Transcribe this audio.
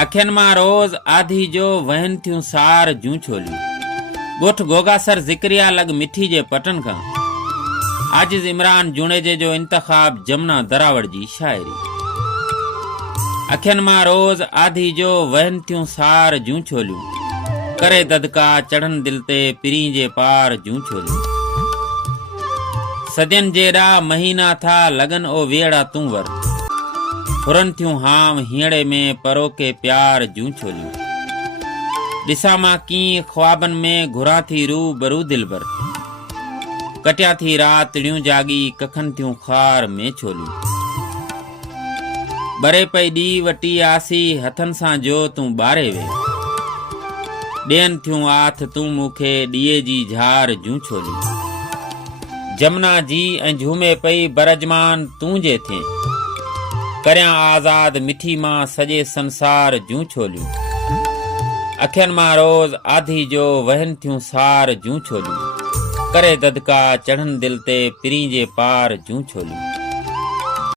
अखियन मां रोज आधी जो वहन थियूं सार जूं छोलियूं। ॻोठ गोगासर ज़िक्रिया लग मिठी जे पटन खां। आजिज़ इमरान जुणेजे जो इंतखाब जमुना दरावड़ जी शायरी। अखियन मां रोज आधी जो वहन थियूं सार जूं छोलियूं। करे ददका चढ़न दिल ते पिरी जे पार जूं छोलियूं। सदियन जेड़ा महीना था लगन ओ वेड़ा तूं वर। हुरन थियूं हाम हींअड़े में परो के प्यार जूं छोलियूं। ॾिसां मां कीअं ख्वाबन में घुरां थी रू बरू दिलबर। कटिया थी रातड़ियूं जागी कखन थियूं खार में छोलियूं। बरे पई डी वटी आसी हथन सां जो तूं ॿारे वे। ॾियन थियूं आथ तूं मूंखे ॾीए जी झार जूं छोलियूं। जमुना जी ऐं झूमे पई बरजमान तूं जे थे। करियां आज़ाद मिठी मां सॼे संसार जूं छोलियूं। अखियन मां रोज आधी जो वहन थियूं सार जूं छोलियूं। करे ददका चढ़न दिल ते पिरी जे पार जूं छोलियूं।